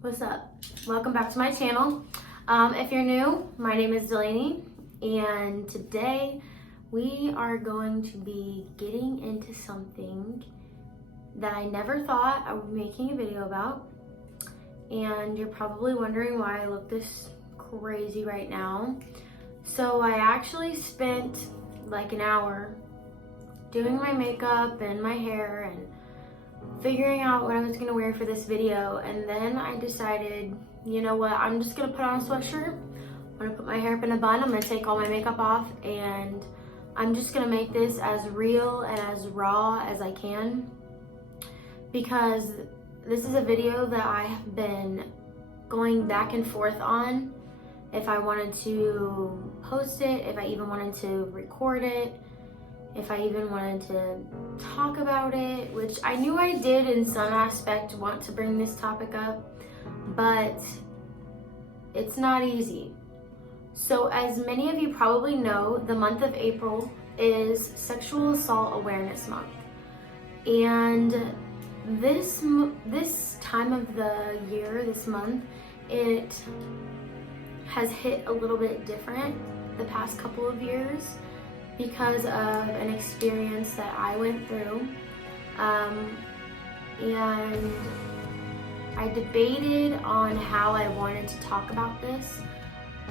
What's up? Welcome back to my channel. If you're new, my name is Delaney, and today we are going to be getting into something that I never thought I would be making a video about. And you're probably wondering why I look this crazy right now. So I actually spent like an hour doing my makeup and my hair and figuring out what I was gonna wear for this video, and then I decided, you know what, I'm just gonna put on a sweatshirt, I'm gonna put my hair up in a bun, I'm gonna take all my makeup off, and I'm just gonna make this as real and as raw as I can, because this is a video that I have been going back and forth on if I wanted to post it, if I even wanted to record it, if I even wanted to talk about it, which I knew I did in some aspect want to bring this topic up, but it's not easy. So as many of you probably know, the month of April is Sexual Assault Awareness Month. And this time of the year, this month, it has hit a little bit different the past couple of years, because of an experience that I went through. And I debated on how I wanted to talk about this.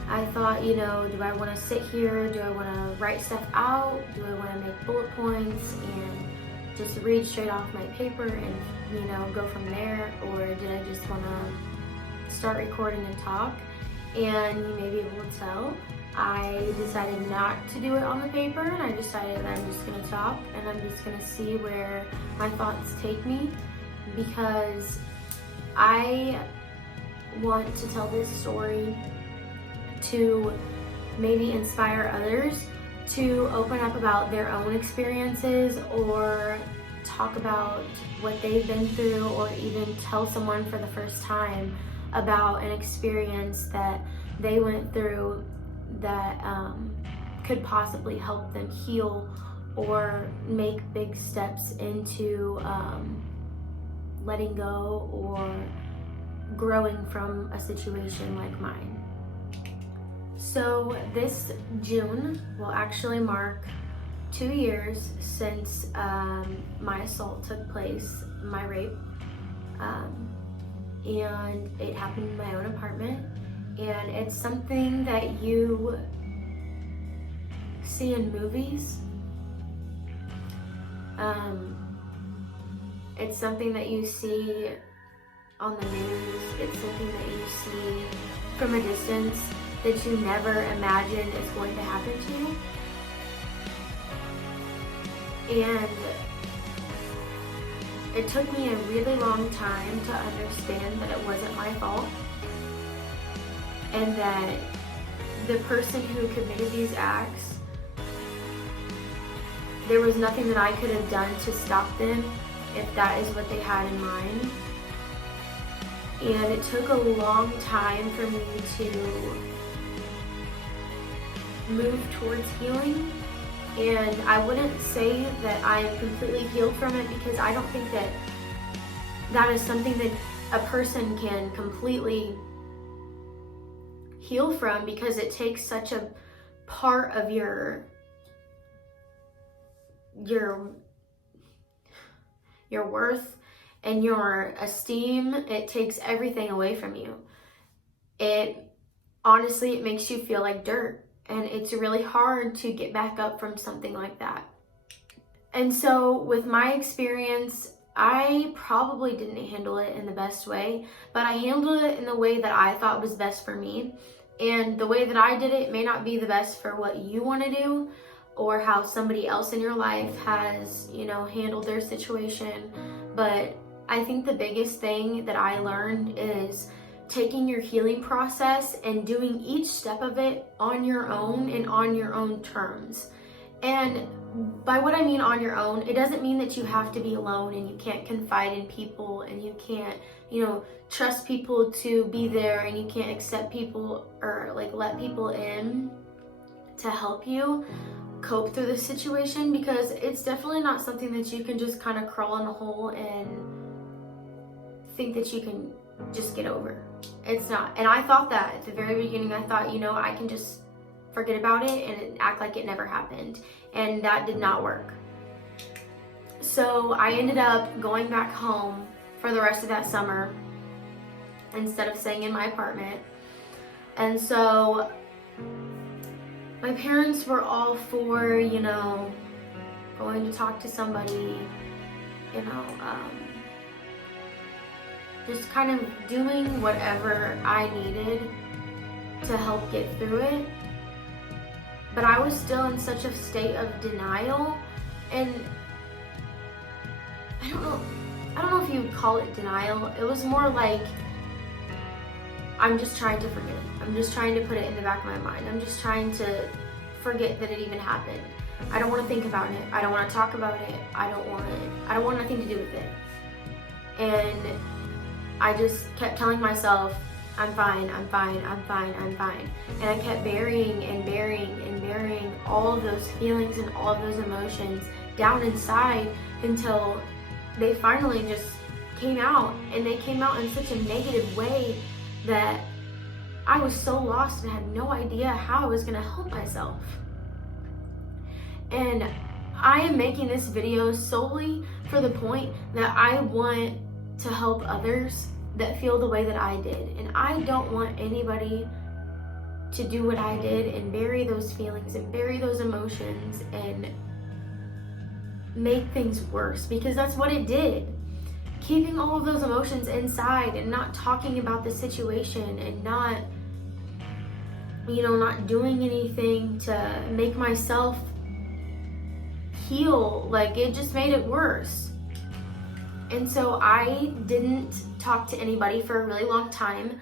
I thought, do I want to sit here? Do I want to write stuff out? Do I want to make bullet points and just read straight off my paper and, go from there? Or did I just want to start recording and talk? And you may be able to tell, I decided not to do it on the paper, and I decided that I'm just going to talk and I'm just going to see where my thoughts take me, because I want to tell this story to maybe inspire others to open up about their own experiences, or talk about what they've been through, or even tell someone for the first time about an experience that they went through that could possibly help them heal or make big steps into letting go or growing from a situation like mine. So this June will actually mark 2 years since my assault took place, my rape, and it happened in my own apartment. And it's something that you see in movies. It's something that you see on the news. It's something that you see from a distance that you never imagined is going to happen to you. And it took me a really long time to understand that it wasn't my fault, and that the person who committed these acts, there was nothing that I could have done to stop them if that is what they had in mind. And it took a long time for me to move towards healing. And I wouldn't say that I am completely healed from it, because I don't think that that is something that a person can completely heal from, because it takes such a part of your worth and your esteem. It takes everything away from you. It makes you feel like dirt, and it's really hard to get back up from something like that. And so with my experience, I probably didn't handle it in the best way, but I handled it in the way that I thought was best for me. And the way that I did it may not be the best for what you want to do, or how somebody else in your life has, handled their situation. But I think the biggest thing that I learned is taking your healing process and doing each step of it on your own and on your own terms. And by what I mean on your own, it doesn't mean that you have to be alone and you can't confide in people and you can't, trust people to be there, and you can't accept people or let people in to help you cope through the situation, because it's definitely not something that you can just kind of crawl in a hole and think that you can just get over. It's not. And I thought that at the very beginning. I thought, you know, I can just forget about it and act like it never happened. And that did not work. So I ended up going back home for the rest of that summer instead of staying in my apartment. And so my parents were all for, you know, going to talk to somebody, you know, just kind of doing whatever I needed to help get through it. But I was still in such a state of denial, and I don't know if you would call it denial. It was more like, I'm just trying to forget it. I'm just trying to put it in the back of my mind. I'm just trying to forget that it even happened. I don't want to think about it. I don't want to talk about it. I don't want nothing to do with it. And I just kept telling myself, I'm fine, I'm fine, I'm fine, I'm fine. And I kept burying and burying and burying all of those feelings and all of those emotions down inside until they finally just came out. And they came out in such a negative way that I was so lost and had no idea how I was gonna help myself. And I am making this video solely for the point that I want to help others that feel the way that I did. And I don't want anybody to do what I did and bury those feelings and bury those emotions and make things worse, because that's what it did. Keeping all of those emotions inside and not talking about the situation and not, you know, not doing anything to make myself heal, like, it just made it worse. And so I didn't talk to anybody for a really long time.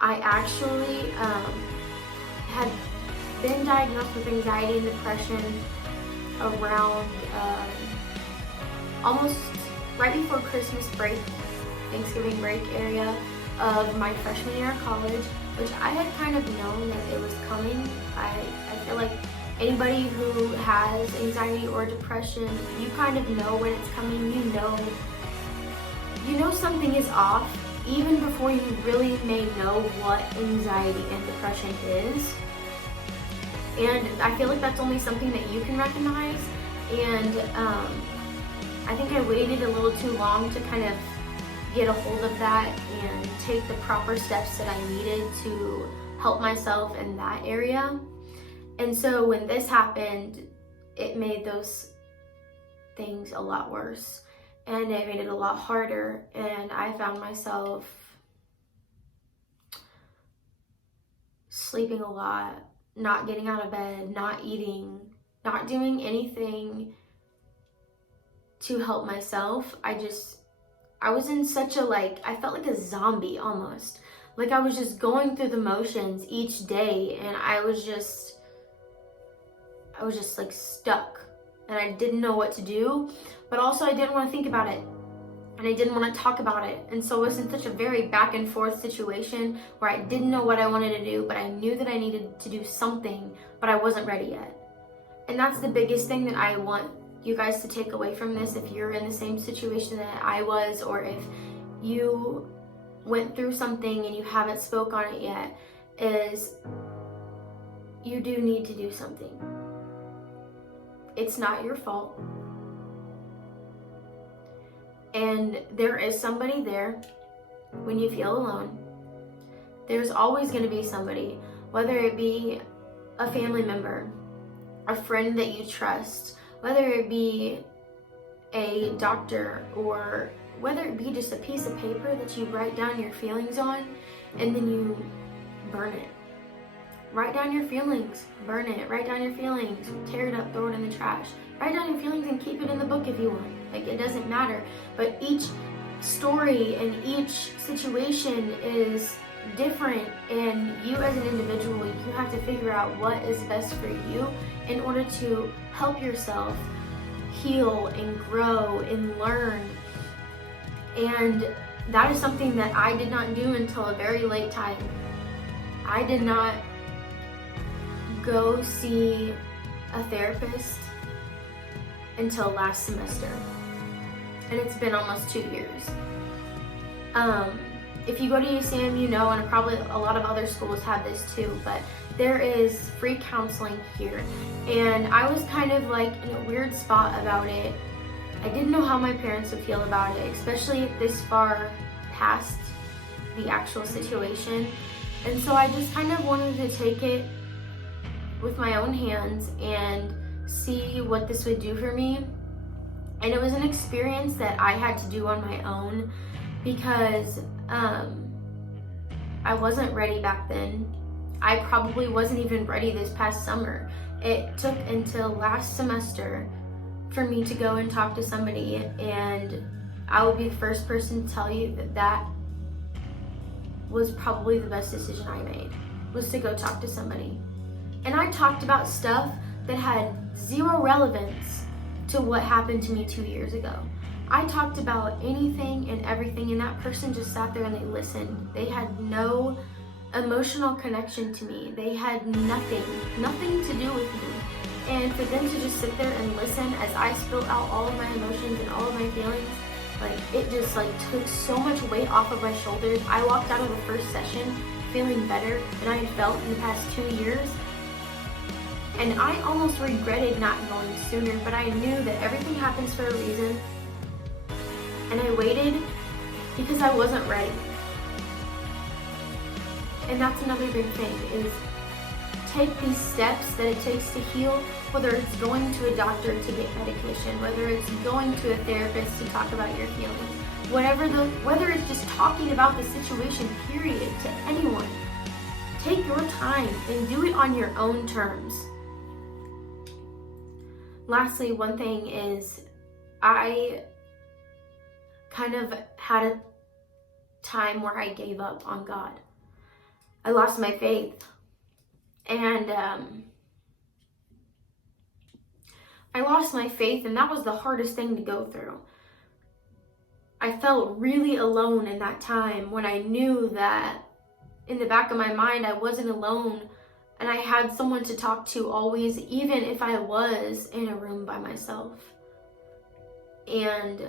I actually had been diagnosed with anxiety and depression around almost right before Christmas break, Thanksgiving break area of my freshman year of college, which I had kind of known that it was coming. I feel like anybody who has anxiety or depression, you kind of know when it's coming. You know something is off even before you really may know what anxiety and depression is. And I feel like that's only something that you can recognize. And I think I waited a little too long to kind of get a hold of that and take the proper steps that I needed to help myself in that area. And so when this happened, it made those things a lot worse. And it made it a lot harder, and I found myself sleeping a lot, not getting out of bed, not eating, not doing anything to help myself. I was in such a, I felt like a zombie almost. Like I was just going through the motions each day, and I was just like stuck. And I didn't know what to do, but also I didn't want to think about it, and I didn't want to talk about it. And so it was in such a very back and forth situation where I didn't know what I wanted to do, but I knew that I needed to do something, but I wasn't ready yet. And that's the biggest thing that I want you guys to take away from this, if you're in the same situation that I was, or if you went through something and you haven't spoke on it yet, is you do need to do something. It's not your fault. And there is somebody there when you feel alone. There's always going to be somebody, whether it be a family member, a friend that you trust, whether it be a doctor, or whether it be just a piece of paper that you write down your feelings on and then you burn it. Write down your feelings, burn it, write down your feelings, tear it up, throw it in the trash. Write down your feelings and keep it in the book if you want. Like, it doesn't matter. But each story and each situation is different, and you as an individual, you have to figure out what is best for you in order to help yourself heal and grow and learn. And that is something that I did not do until a very late time. I did not go see a therapist until last semester, and it's been almost 2 years. if you go to UCM, you know, and probably a lot of other schools have this too, but there is free counseling here. And I was kind of like in a weird spot about it. I didn't know how my parents would feel about it, especially this far past the actual situation. And so I just kind of wanted to take it with my own hands and see what this would do for me. And it was an experience that I had to do on my own because I wasn't ready back then. I probably wasn't even ready this past summer. It took until last semester for me to go and talk to somebody, and I will be the first person to tell you that that was probably the best decision I made, was to go talk to somebody. And I talked about stuff that had zero relevance to what happened to me 2 years ago. I talked about anything and everything, and that person just sat there and they listened. They had no emotional connection to me. They had nothing to do with me. And for them to just sit there and listen as I spilled out all of my emotions and all of my feelings, like it just like took so much weight off of my shoulders. I walked out of the first session feeling better than I had felt in the past 2 years. And I almost regretted not going sooner, but I knew that everything happens for a reason. And I waited because I wasn't ready. And that's another big thing, is take these steps that it takes to heal, whether it's going to a doctor to get medication, whether it's going to a therapist to talk about your feelings, whether it's just talking about the situation, period, to anyone. Take your time and do it on your own terms. Lastly, one thing is I kind of had a time where I gave up on God. I lost my faith. And I lost my faith, and that was the hardest thing to go through. I felt really alone in that time when I knew that in the back of my mind I wasn't alone, and I had someone to talk to always, even if I was in a room by myself. And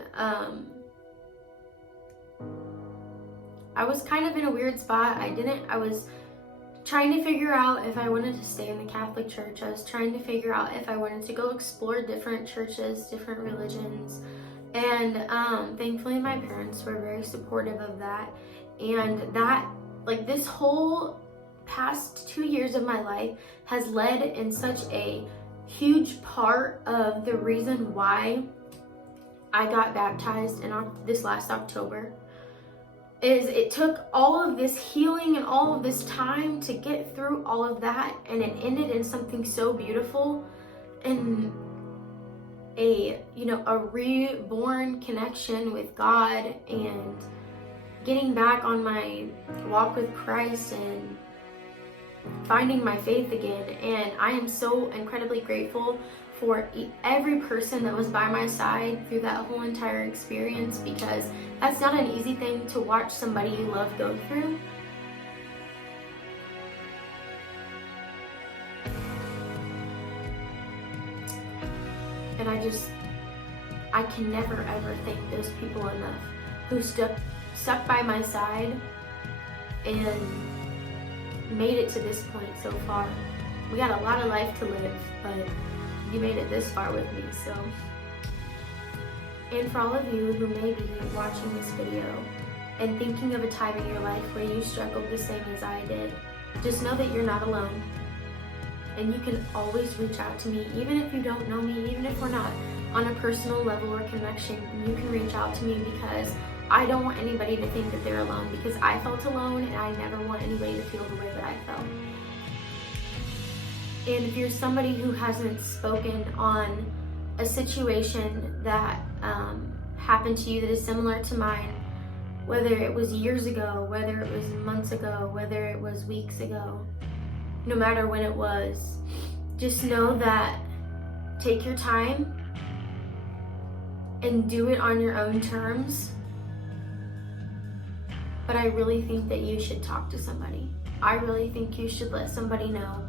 I was kind of in a weird spot. I was trying to figure out if I wanted to stay in the Catholic Church. I was trying to figure out if I wanted to go explore different churches, different religions. And thankfully my parents were very supportive of that. And that, like, this whole past 2 years of my life has led in such a huge part of the reason why I got baptized in this last October. Is it took all of this healing and all of this time to get through all of that, and it ended in something so beautiful, and a reborn connection with God, and getting back on my walk with Christ and finding my faith again. And I am so incredibly grateful for every person that was by my side through that whole entire experience, because that's not an easy thing to watch somebody you love go through. And I can never ever thank those people enough who stuck by my side and made it to this point so far. We got a lot of life to live, but you made it this far with me, so. And for all of you who may be watching this video and thinking of a time in your life where you struggled the same as I did, just know that you're not alone. And you can always reach out to me, even if you don't know me, even if we're not on a personal level or connection. You can reach out to me, because I don't want anybody to think that they're alone, because I felt alone, and I never want anybody to feel the way that I felt. And if you're somebody who hasn't spoken on a situation that happened to you that is similar to mine, whether it was years ago, whether it was months ago, whether it was weeks ago, no matter when it was, just know that take your time and do it on your own terms. But I really think that you should talk to somebody. I really think you should let somebody know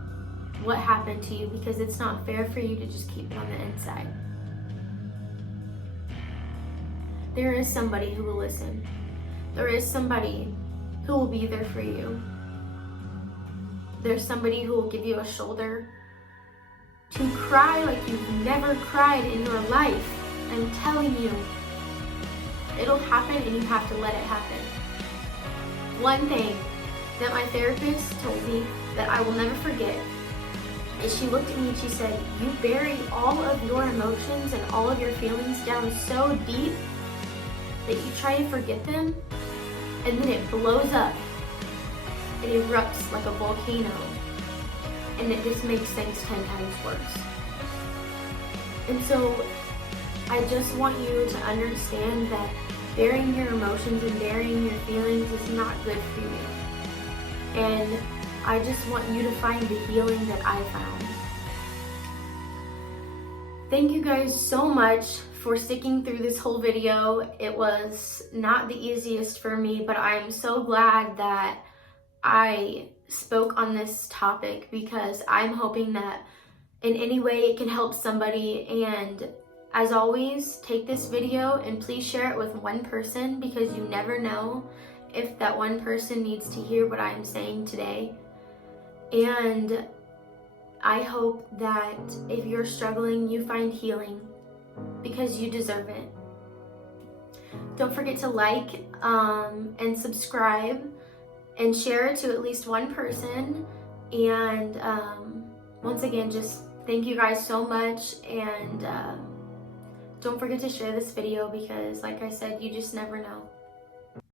what happened to you, because it's not fair for you to just keep it on the inside. There is somebody who will listen. There is somebody who will be there for you. There's somebody who will give you a shoulder to cry like you've never cried in your life. I'm telling you, it'll happen and you have to let it happen. One thing that my therapist told me that I will never forget is she looked at me and she said, you bury all of your emotions and all of your feelings down so deep that you try to forget them, and then it blows up. It erupts like a volcano, and it just makes things 10 times worse. And so I just want you to understand that burying your emotions and burying your feelings is not good for you. And I just want you to find the healing that I found. Thank you guys so much for sticking through this whole video. It was not the easiest for me, but I'm so glad that I spoke on this topic because I'm hoping that in any way it can help somebody. And as always, take this video and please share it with one person, because you never know if that one person needs to hear what I'm saying today. And I hope that if you're struggling, you find healing, because you deserve it. Don't forget to like and subscribe and share it to at least one person. And once again, just thank you guys so much. And don't forget to share this video, because like I said, you just never know.